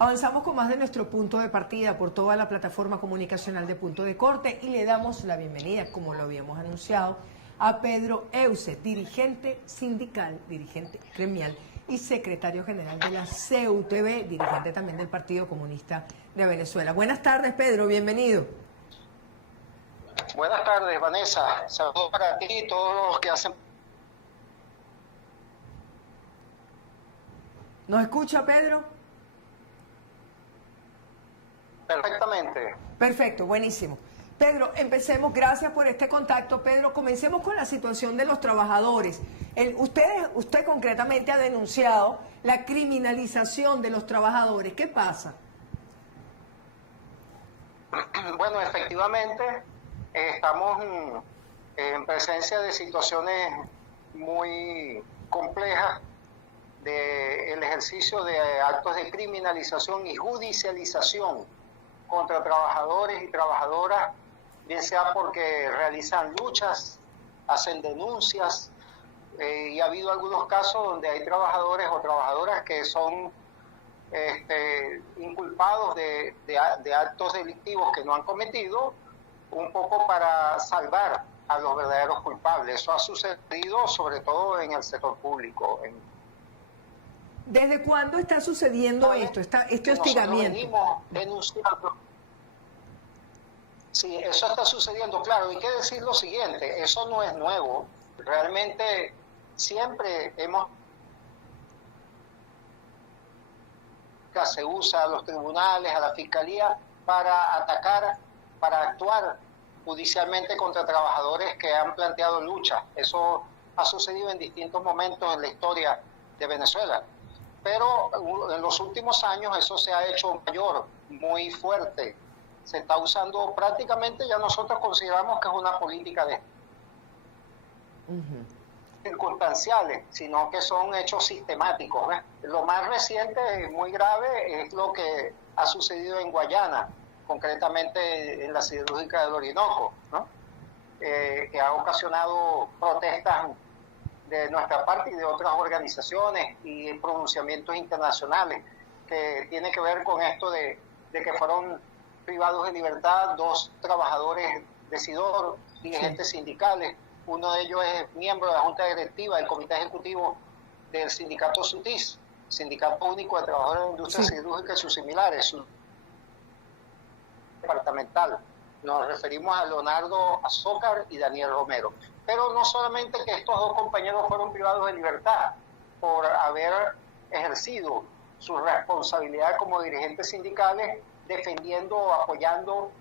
Avanzamos con más de nuestro punto de partida por toda la plataforma comunicacional de Punto de Corte y le damos la bienvenida, como lo habíamos anunciado, a Pedro Euse, dirigente sindical, dirigente gremial y secretario general de la CUTV, dirigente también del Partido Comunista de Venezuela. Buenas tardes, Pedro, bienvenido. Buenas tardes, Vanessa. Saludos para ti y todos los que hacen. ¿Nos escucha, Pedro? Perfectamente. Perfecto, buenísimo. Pedro, empecemos, gracias por este contacto. Pedro, comencemos con la situación de los trabajadores. Usted concretamente ha denunciado la criminalización de los trabajadores. ¿Qué pasa? Bueno, efectivamente, estamos en presencia de situaciones muy complejas del ejercicio de actos de criminalización y judicialización contra trabajadores y trabajadoras, bien sea porque realizan luchas, hacen denuncias, y ha habido algunos casos donde hay trabajadores o trabajadoras que son inculpados de actos delictivos que no han cometido, un poco para salvar a los verdaderos culpables. Eso ha sucedido sobre todo en el sector público. ¿Desde cuándo está sucediendo esto, este hostigamiento? Venimos denunciando. Sí, eso está sucediendo, claro. Hay que decir lo siguiente, eso no es nuevo. Realmente siempre se usa a los tribunales, a la fiscalía, para atacar, para actuar judicialmente contra trabajadores que han planteado lucha. Eso ha sucedido en distintos momentos en la historia de Venezuela. Pero en los últimos años eso se ha hecho mayor, muy fuerte. Se está usando prácticamente, ya nosotros consideramos que es una política de circunstanciales, sino que son hechos sistemáticos. Lo más reciente, muy grave, es lo que ha sucedido en Guayana, concretamente en la siderúrgica del Orinoco, ¿no? Que ha ocasionado protestas de nuestra parte y de otras organizaciones y pronunciamientos internacionales que tiene que ver con esto de que fueron privados de libertad 2 trabajadores de Sidor, dirigentes sindicales. Uno de ellos es miembro de la Junta Directiva del Comité Ejecutivo del sindicato SUTIS, Sindicato Único de Trabajadores de la Industria Siderúrgica y sus similares, departamental. Nos referimos a Leonardo Azócar y Daniel Romero. Pero no solamente que estos 2 compañeros fueron privados de libertad por haber ejercido su responsabilidad como dirigentes sindicales, defendiendo o apoyando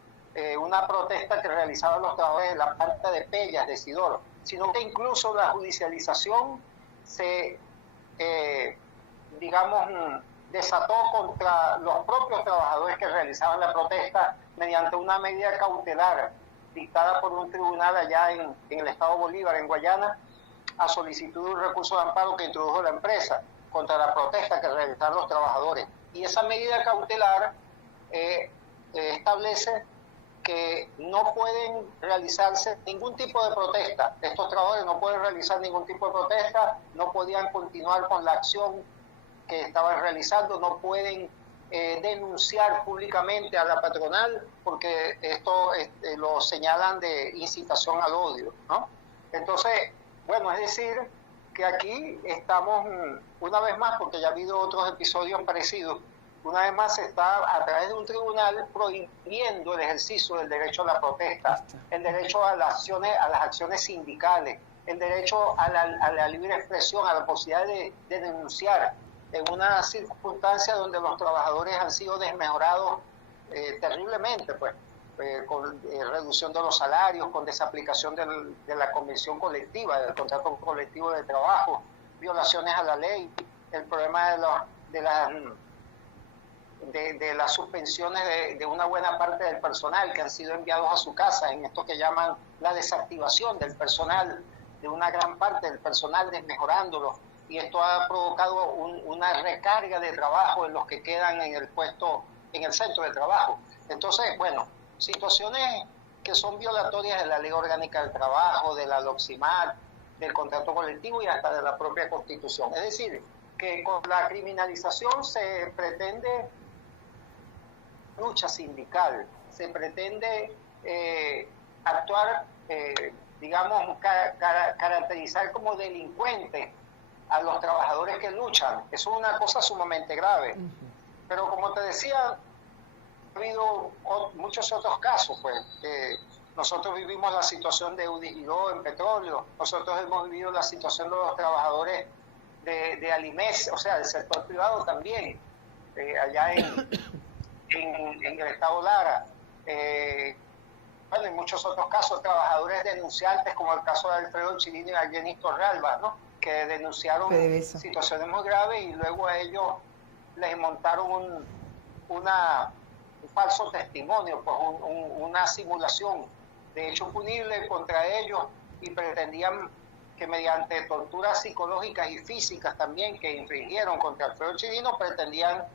una protesta que realizaban los trabajadores de la planta de Pellas de Sidor, sino que incluso la judicialización se, desató contra los propios trabajadores que realizaban la protesta mediante una medida cautelar dictada por un tribunal allá en el estado Bolívar, en Guayana, a solicitud de un recurso de amparo que introdujo la empresa contra la protesta que realizaron los trabajadores. Y esa medida cautelar establece que no pueden realizarse ningún tipo de protesta. Estos trabajadores no pueden realizar ningún tipo de protesta, no podían continuar con la acción que estaban realizando, no pueden denunciar públicamente a la patronal porque esto lo señalan de incitación al odio, ¿no? Entonces, bueno, es decir, que aquí estamos una vez más, porque ya ha habido otros episodios parecidos, una vez más se está a través de un tribunal prohibiendo el ejercicio del derecho a la protesta, el derecho a las acciones sindicales, el derecho a la libre expresión, a la posibilidad de denunciar en una circunstancia donde los trabajadores han sido desmejorados terriblemente, pues, con reducción de los salarios, con desaplicación de la convención colectiva, del contrato colectivo de trabajo, violaciones a la ley, el problema de las suspensiones de una buena parte del personal que han sido enviados a su casa, en esto que llaman la desactivación del personal, de una gran parte del personal, desmejorándolo. Y esto ha provocado una recarga de trabajo en los que quedan en el puesto, en el centro de trabajo. Entonces, bueno, situaciones que son violatorias de la Ley Orgánica del Trabajo, de la LOCSIMAT, del contrato colectivo y hasta de la propia Constitución. Es decir, que con la criminalización se pretende lucha sindical, se pretende actuar, digamos, caracterizar como delincuentes a los trabajadores que luchan. Eso es una cosa sumamente grave. Pero como te decía, ha habido muchos otros casos, pues. Nosotros vivimos la situación de Udigidó en petróleo, nosotros hemos vivido la situación de los trabajadores de Alimes, o sea, del sector privado también, allá en el estado Lara. Bueno, y muchos otros casos, trabajadores denunciantes, como el caso de Alfredo Chirino y Argenis Torralba, ¿no?, que denunciaron situaciones muy graves y luego a ellos les montaron un falso testimonio, pues una simulación de hecho punible contra ellos, y pretendían que mediante torturas psicológicas y físicas también que infringieron contra Alfredo Chirino, pretendían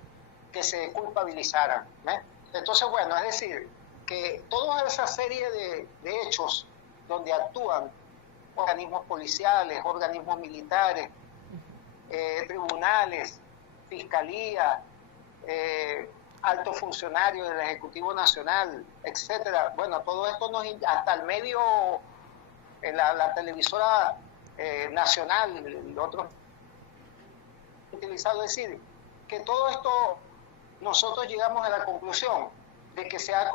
que se culpabilizaran, ¿eh? Entonces, bueno, es decir, que toda esa serie de hechos donde actúan organismos policiales, organismos militares, tribunales, fiscalía, altos funcionarios del Ejecutivo Nacional, etcétera. Bueno, todo esto hasta el medio, la televisora nacional, el otro utilizado, decir que todo esto nosotros llegamos a la conclusión de que se ha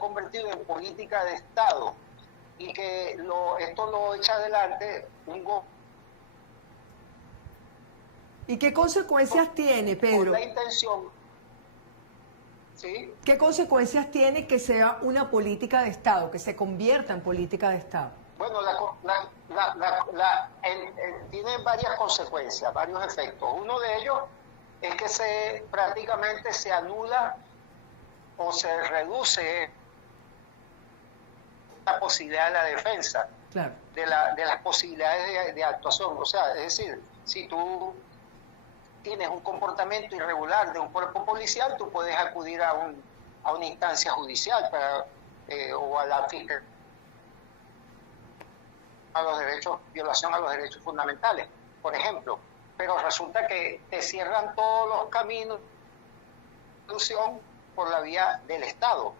convertido en política de Estado, y que esto lo echa adelante un gobierno. ¿Y qué consecuencias tiene, Pedro? Con la intención, ¿sí? ¿Qué consecuencias tiene que sea una política de Estado, que se convierta en política de Estado? Bueno, tiene varias consecuencias, varios efectos. Uno de ellos es que prácticamente se anula o se reduce la posibilidad de la defensa, claro, de las posibilidades de actuación. O sea, es decir, si tú tienes un comportamiento irregular de un cuerpo policial, tú puedes acudir a una instancia judicial o a la fiscalía, violación a los derechos fundamentales, por ejemplo. Pero resulta que te cierran todos los caminos de solución por la vía del Estado.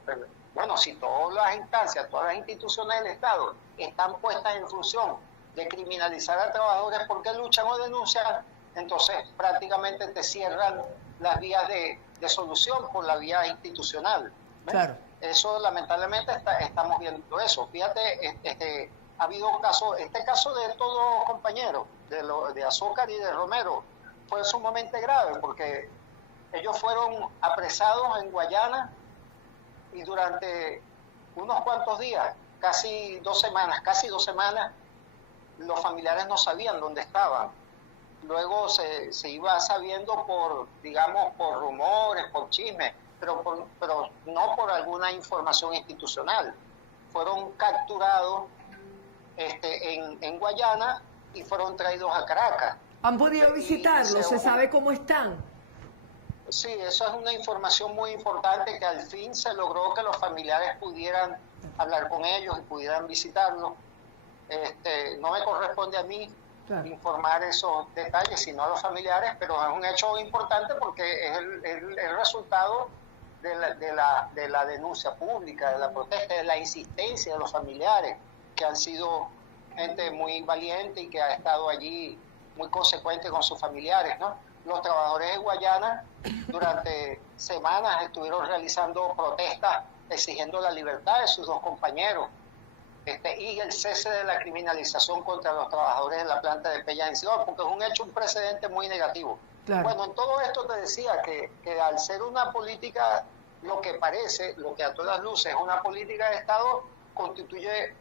Bueno, si todas las instancias, todas las instituciones del Estado están puestas en función de criminalizar a trabajadores porque luchan o denuncian, entonces prácticamente te cierran las vías de solución por la vía institucional. Claro. Eso, lamentablemente, estamos viendo eso. Fíjate, ha habido casos, este caso de estos dos compañeros, de Azócar y de Romero, fue sumamente grave porque ellos fueron apresados en Guayana y durante unos cuantos días, casi dos semanas, los familiares no sabían dónde estaban. Luego se iba sabiendo por rumores, por chismes, pero no por alguna información institucional. Fueron capturados en Guayana y fueron traídos a Caracas. ¿Han podido visitarlos? ¿Se sabe cómo están? Sí, eso es una información muy importante, que al fin se logró que los familiares pudieran hablar con ellos y pudieran visitarlos. No me corresponde a mí, claro, informar esos detalles, sino a los familiares, pero es un hecho importante porque es el resultado de la denuncia pública, de la protesta, de la insistencia de los familiares, que han sido gente muy valiente y que ha estado allí muy consecuente con sus familiares, ¿no? Los trabajadores de Guayana durante semanas estuvieron realizando protestas exigiendo la libertad de sus dos compañeros y el cese de la criminalización contra los trabajadores de la planta de Pella en Sidón, porque es un precedente muy negativo. Claro. Bueno, en todo esto te decía que al ser una política, lo que a todas luces es una política de Estado, constituye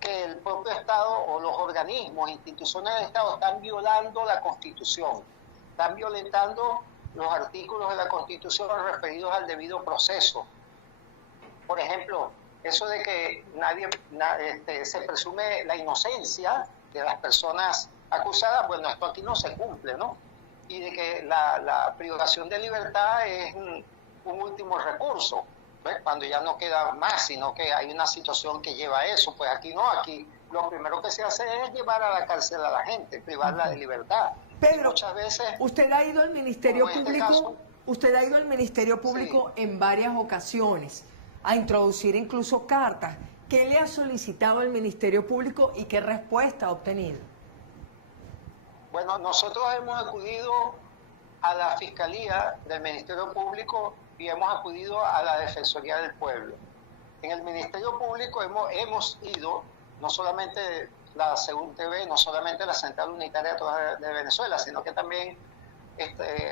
que el propio Estado o los organismos, instituciones del Estado están violando la Constitución, están violentando los artículos de la Constitución referidos al debido proceso. Por ejemplo, eso de que se presume la inocencia de las personas acusadas, bueno, esto aquí no se cumple, ¿no? Y de que la privación de libertad es un último recurso, ¿ves? Cuando ya no queda más, sino que hay una situación que lleva a eso. Pues aquí no, aquí lo primero que se hace es llevar a la cárcel a la gente, privarla de libertad. Pedro, muchas veces, ¿usted ha ido al Ministerio Público? Usted ha ido al Ministerio Público en varias ocasiones a introducir incluso cartas. ¿Qué le ha solicitado el Ministerio Público y qué respuesta ha obtenido? Bueno, nosotros hemos acudido a la Fiscalía del Ministerio Público y hemos acudido a la Defensoría del Pueblo. En el Ministerio Público hemos ido, no solamente la CUTV, no solamente la Central Unitaria de Venezuela, sino que también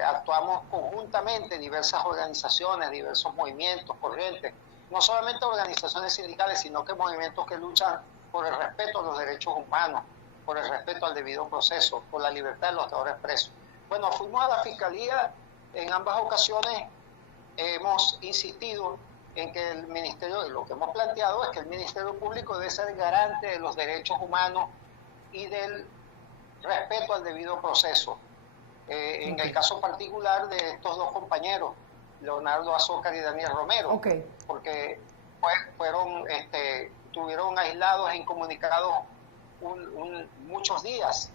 actuamos conjuntamente diversas organizaciones, diversos movimientos, corrientes, no solamente organizaciones sindicales, sino que movimientos que luchan por el respeto a los derechos humanos, por el respeto al debido proceso, por la libertad de los trabajadores presos. Bueno, fuimos a la Fiscalía en ambas ocasiones, hemos insistido en que el Ministerio, lo que hemos planteado es que el Ministerio Público debe ser garante de los derechos humanos y del respeto al debido proceso. En el caso particular de estos dos compañeros, Leonardo Azócar y Daniel Romero, porque estuvieron aislados e incomunicados muchos días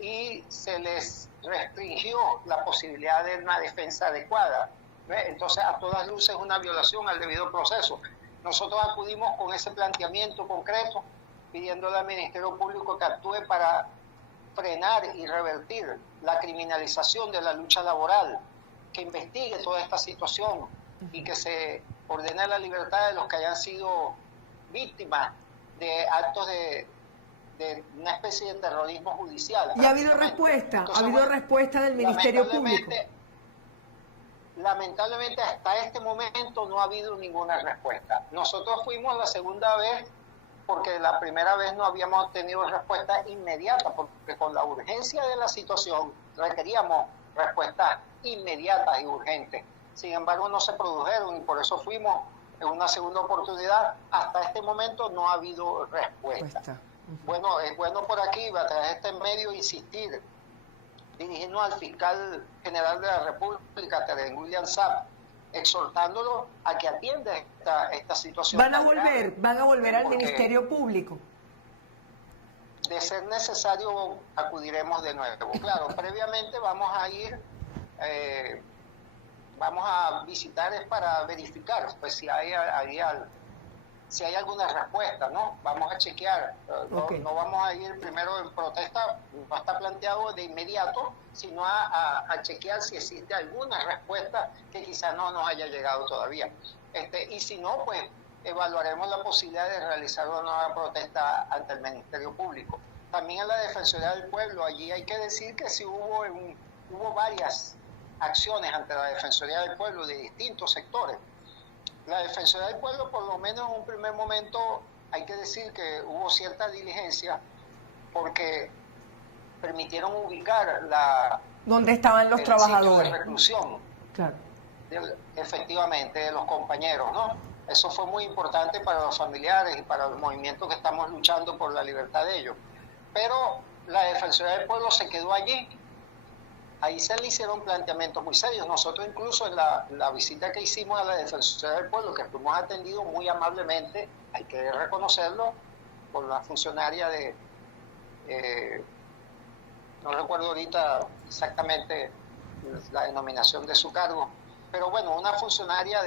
y se les restringió la posibilidad de una defensa adecuada. Entonces, a todas luces, una violación al debido proceso. Nosotros acudimos con ese planteamiento concreto, pidiéndole al Ministerio Público que actúe para frenar y revertir la criminalización de la lucha laboral, que investigue toda esta situación y que se ordene la libertad de los que hayan sido víctimas de actos de una especie de terrorismo judicial. ¿Y ha habido respuesta? Entonces, ¿Ha habido respuesta del Ministerio Público? Lamentablemente hasta este momento no ha habido ninguna respuesta. Nosotros fuimos la segunda vez porque la primera vez no habíamos tenido respuesta inmediata, porque con la urgencia de la situación requeríamos respuestas inmediatas y urgentes. Sin embargo, no se produjeron y por eso fuimos en una segunda oportunidad. Hasta este momento no ha habido respuesta. Bueno, es bueno por aquí, a través de este medio, insistir, dirigirnos al fiscal general de la República, Terence William Saab, exhortándolo a que atienda esta situación. ¿Van a volver al Ministerio Público? De ser necesario, acudiremos de nuevo. Claro, previamente vamos a ir, vamos a visitar para verificar pues, si hay alguna respuesta, ¿no? Vamos a chequear, no vamos a ir primero en protesta, no está planteado de inmediato, sino a chequear si existe alguna respuesta que quizás no nos haya llegado todavía. Y si no, pues evaluaremos la posibilidad de realizar una nueva protesta ante el Ministerio Público. También en la Defensoría del Pueblo, allí hay que decir que sí hubo varias acciones ante la Defensoría del Pueblo de distintos sectores. La Defensoría del Pueblo, por lo menos en un primer momento, hay que decir que hubo cierta diligencia porque permitieron ubicar ¿dónde estaban los trabajadores? De reclusión, claro. Efectivamente, de los compañeros, ¿no? Eso fue muy importante para los familiares y para los movimientos que estamos luchando por la libertad de ellos. Pero la Defensoría del Pueblo se quedó allí. Ahí se le hicieron planteamientos muy serios. Nosotros incluso en la visita que hicimos a la Defensoría del Pueblo, que fuimos atendidos muy amablemente, hay que reconocerlo, por la funcionaria no recuerdo ahorita exactamente la denominación de su cargo, pero bueno, una funcionaria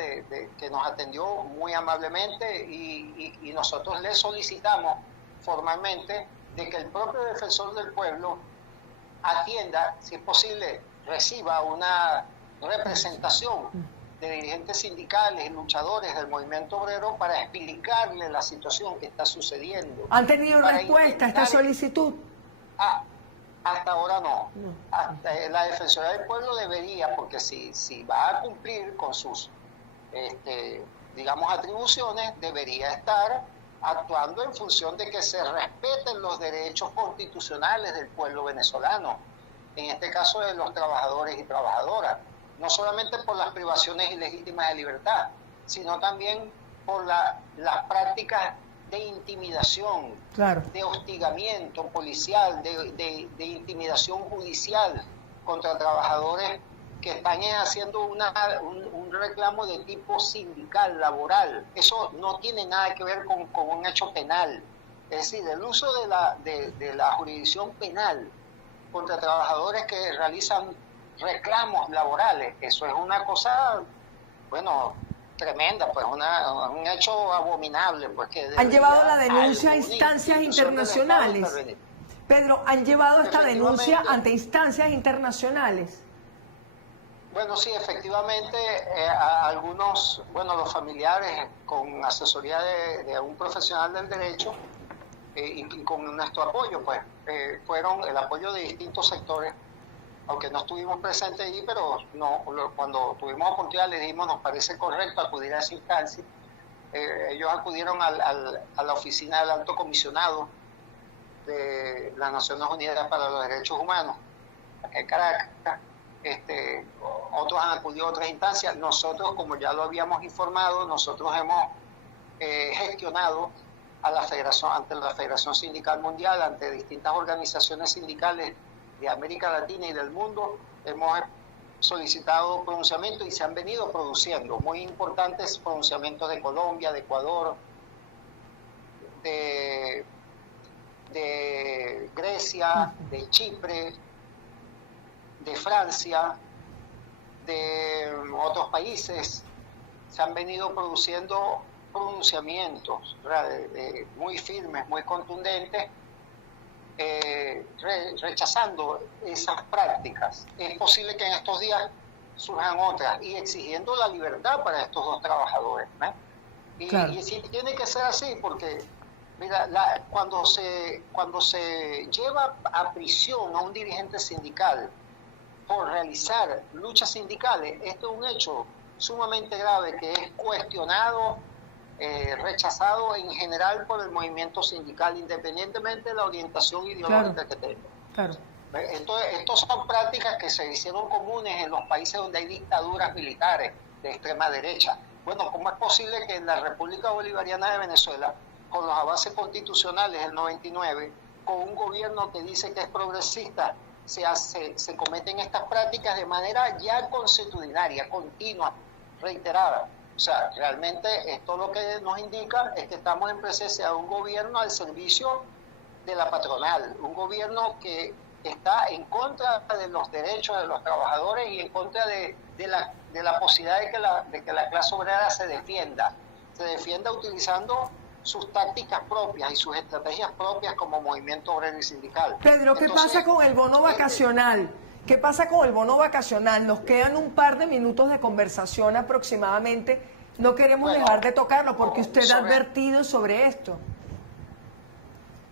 que nos atendió muy amablemente y nosotros le solicitamos formalmente de que el propio defensor del pueblo atienda, si es posible, reciba una representación de dirigentes sindicales y luchadores del movimiento obrero para explicarle la situación que está sucediendo. ¿Han tenido respuesta a esta solicitud? Hasta ahora no. La Defensoría del Pueblo debería, porque si va a cumplir con sus, digamos, atribuciones, debería estar actuando en función de que se respeten los derechos constitucionales del pueblo venezolano, en este caso de los trabajadores y trabajadoras, no solamente por las privaciones ilegítimas de libertad, sino también por las prácticas de intimidación, claro, de hostigamiento policial, de intimidación judicial contra trabajadores que están haciendo un reclamo de tipo sindical, laboral. Eso no tiene nada que ver con un hecho penal. Es decir, el uso de la jurisdicción penal contra trabajadores que realizan reclamos laborales. Eso es una cosa, bueno, tremenda, pues un hecho abominable. Pues, que ¿Han llevado la denuncia a instancias internacionales? Pedro, ¿han llevado esta denuncia ante instancias internacionales? Bueno, sí, efectivamente, algunos, bueno, los familiares, con asesoría de un profesional del derecho y con nuestro apoyo, pues, fueron el apoyo de distintos sectores, aunque no estuvimos presentes allí, pero no, cuando tuvimos oportunidad le dijimos, nos parece correcto acudir a esa instancia. Ellos acudieron a la oficina del Alto Comisionado de las Naciones Unidas para los Derechos Humanos, aquí en Caracas. Otros han acudido a otras instancias. Nosotros, como ya lo habíamos informado, nosotros hemos gestionado a la Federación, ante la Federación Sindical Mundial, ante distintas organizaciones sindicales de América Latina y del mundo, hemos solicitado pronunciamientos y se han venido produciendo muy importantes pronunciamientos de Colombia, de Ecuador, de Grecia, de Chipre, de Francia, de otros países. Se han venido produciendo pronunciamientos muy firmes, muy contundentes, rechazando esas prácticas. Es posible que en estos días surjan otras y exigiendo la libertad para estos dos trabajadores, ¿no? Claro. Y sí tiene que ser así, porque mira, cuando se lleva a prisión a un dirigente sindical por realizar luchas sindicales, esto es un hecho sumamente grave que es cuestionado, rechazado en general por el movimiento sindical, independientemente de la orientación ideológica que tenga. Claro. Estos son prácticas que se hicieron comunes en los países donde hay dictaduras militares de extrema derecha. Bueno, ¿cómo es posible que en la República Bolivariana de Venezuela, con los avances constitucionales del 99, con un gobierno que dice que es progresista, se cometen estas prácticas de manera ya consuetudinaria, continua, reiterada? O sea, realmente esto lo que nos indica es que estamos en presencia de un gobierno al servicio de la patronal, un gobierno que está en contra de los derechos de los trabajadores y en contra de la posibilidad de que la clase obrera se defienda utilizando sus tácticas propias y sus estrategias propias como movimiento obrero y sindical. Pedro, ¿qué pasa con el bono vacacional? ¿Qué pasa con el bono vacacional? Nos quedan un par de minutos de conversación aproximadamente. No queremos dejar de tocarlo porque usted ha advertido sobre esto.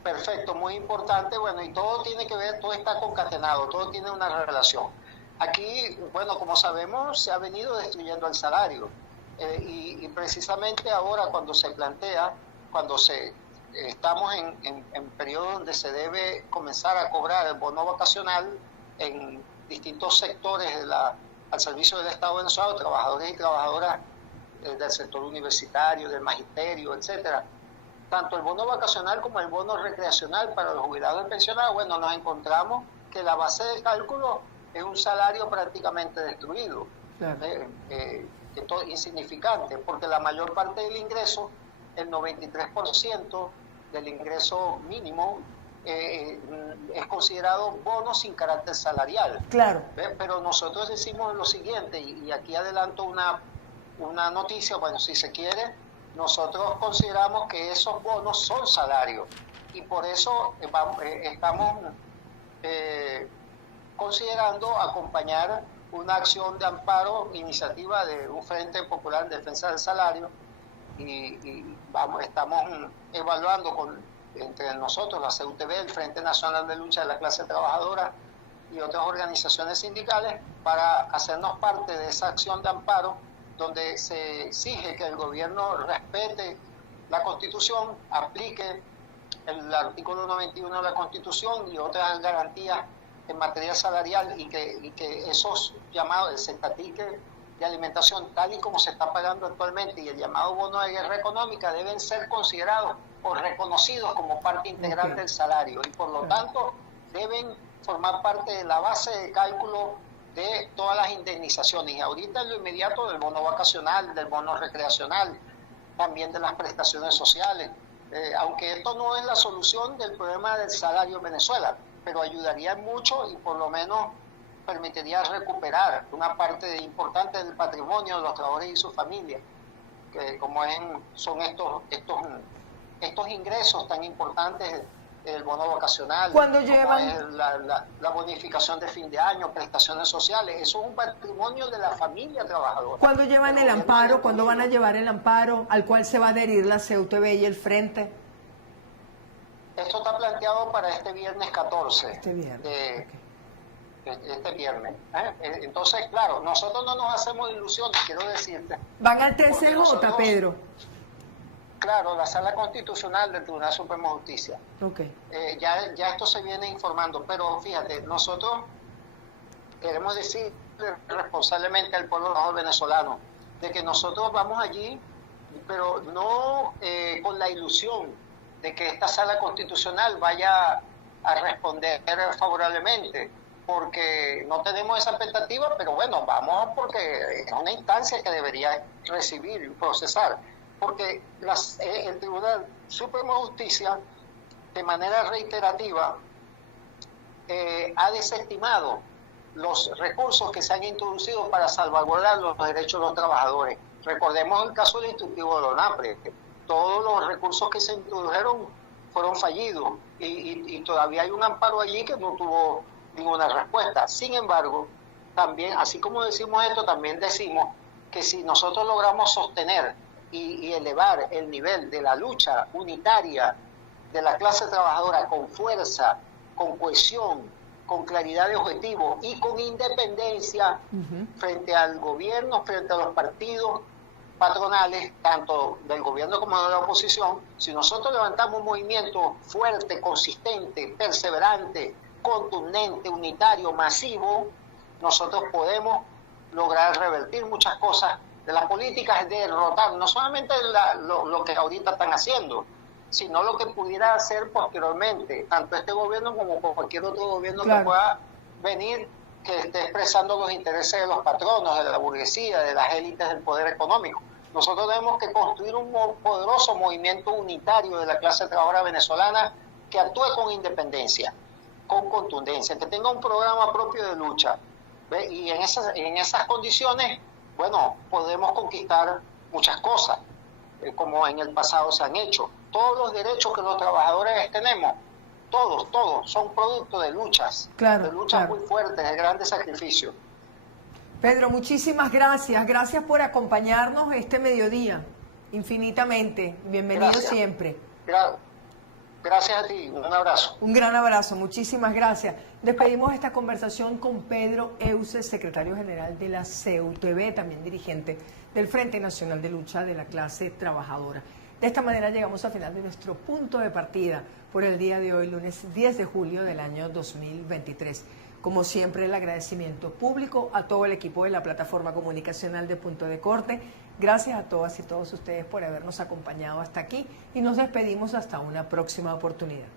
Perfecto, muy importante. Bueno, y todo tiene que ver, todo está concatenado, todo tiene una relación. Aquí, bueno, como sabemos, se ha venido destruyendo el salario. Y precisamente ahora cuando se plantea, estamos en periodo donde se debe comenzar a cobrar el bono vacacional en distintos sectores al servicio del Estado venezolano, trabajadores y trabajadoras del sector universitario, del magisterio, etcétera. Tanto el bono vacacional como el bono recreacional para los jubilados y pensionados, bueno, nos encontramos que la base de cálculo es un salario prácticamente destruido, claro. Insignificante, porque la mayor parte del ingreso, el 93% del ingreso mínimo, es considerado bono sin carácter salarial. Claro. Pero nosotros decimos lo siguiente, y aquí adelanto una noticia, bueno, si se quiere, nosotros consideramos que esos bonos son salarios y por eso estamos considerando acompañar una acción de amparo, iniciativa de un Frente Popular en Defensa del Salario y estamos evaluando entre nosotros, la CUTV, el Frente Nacional de Lucha de la Clase Trabajadora y otras organizaciones sindicales para hacernos parte de esa acción de amparo donde se exige que el gobierno respete la Constitución, aplique el artículo 91 de la Constitución y otras garantías en materia salarial y que esos llamados, el centatique de alimentación, tal y como se está pagando actualmente, y el llamado bono de guerra económica deben ser considerados o reconocidos como parte integral del salario y por lo tanto deben formar parte de la base de cálculo de todas las indemnizaciones y ahorita en lo inmediato del bono vacacional, del bono recreacional, también de las prestaciones sociales, aunque esto no es la solución del problema del salario en Venezuela, pero ayudaría mucho y por lo menos permitiría recuperar una parte importante del patrimonio de los trabajadores y sus familias, que como son estos ingresos tan importantes, el bono vacacional, Cuando como llevan, es la bonificación de fin de año, prestaciones sociales. Eso es un patrimonio de la familia trabajadora. cuando llevan el amparo, cuando van a llevar el amparo al cual se va a adherir la CUTV y el Frente. Esto está planteado para este viernes 14. Este viernes. Este viernes. Entonces, claro, nosotros no nos hacemos ilusiones, quiero decirte. Van al Porque TCJ, nosotros, Pedro. claro, la Sala Constitucional del Tribunal Supremo de Justicia. Okay. Ya esto se viene informando, pero fíjate, nosotros queremos decir responsablemente al pueblo venezolano de que nosotros vamos allí, pero no con la ilusión de que esta Sala Constitucional vaya a responder favorablemente, porque no tenemos esa expectativa, pero bueno, vamos porque es una instancia que debería recibir y procesar, porque el Tribunal Supremo de Justicia, de manera reiterativa, ha desestimado los recursos que se han introducido para salvaguardar los derechos de los trabajadores. Recordemos el caso del instructivo de la ONAPRE. Todos los recursos que se introdujeron fueron fallidos y todavía hay un amparo allí que no tuvo ninguna respuesta. Sin embargo, también, así como decimos esto, también decimos que si nosotros logramos sostener y elevar el nivel de la lucha unitaria de la clase trabajadora con fuerza, con cohesión, con claridad de objetivos y con independencia frente al gobierno, frente a los partidos patronales, tanto del gobierno como de la oposición, si nosotros levantamos un movimiento fuerte, consistente, perseverante, contundente, unitario, masivo, nosotros podemos lograr revertir muchas cosas de las políticas, derrotar no solamente lo que ahorita están haciendo, sino lo que pudiera hacer posteriormente, tanto este gobierno como cualquier otro gobierno que pueda venir, que esté expresando los intereses de los patronos, de la burguesía, de las élites del poder económico. Nosotros tenemos que construir un poderoso movimiento unitario de la clase trabajadora venezolana que actúe con independencia, con contundencia, que tenga un programa propio de lucha. ¿Ve? Y en esas condiciones, bueno, podemos conquistar muchas cosas, como en el pasado se han hecho. Todos los derechos que los trabajadores tenemos, todos, son producto de luchas, muy fuertes, de grandes sacrificios. Pedro, muchísimas gracias. Gracias por acompañarnos este mediodía, infinitamente. Bienvenido siempre. Gracias a ti, un abrazo. Un gran abrazo, muchísimas gracias. Despedimos esta conversación con Pedro Euse, secretario general de la CUTV, también dirigente del Frente Nacional de Lucha de la Clase Trabajadora. De esta manera llegamos al final de nuestro punto de partida por el día de hoy, lunes 10 de julio del año 2023. Como siempre, el agradecimiento público a todo el equipo de la plataforma comunicacional de Punto de Corte. Gracias a todas y todos ustedes por habernos acompañado hasta aquí y nos despedimos hasta una próxima oportunidad.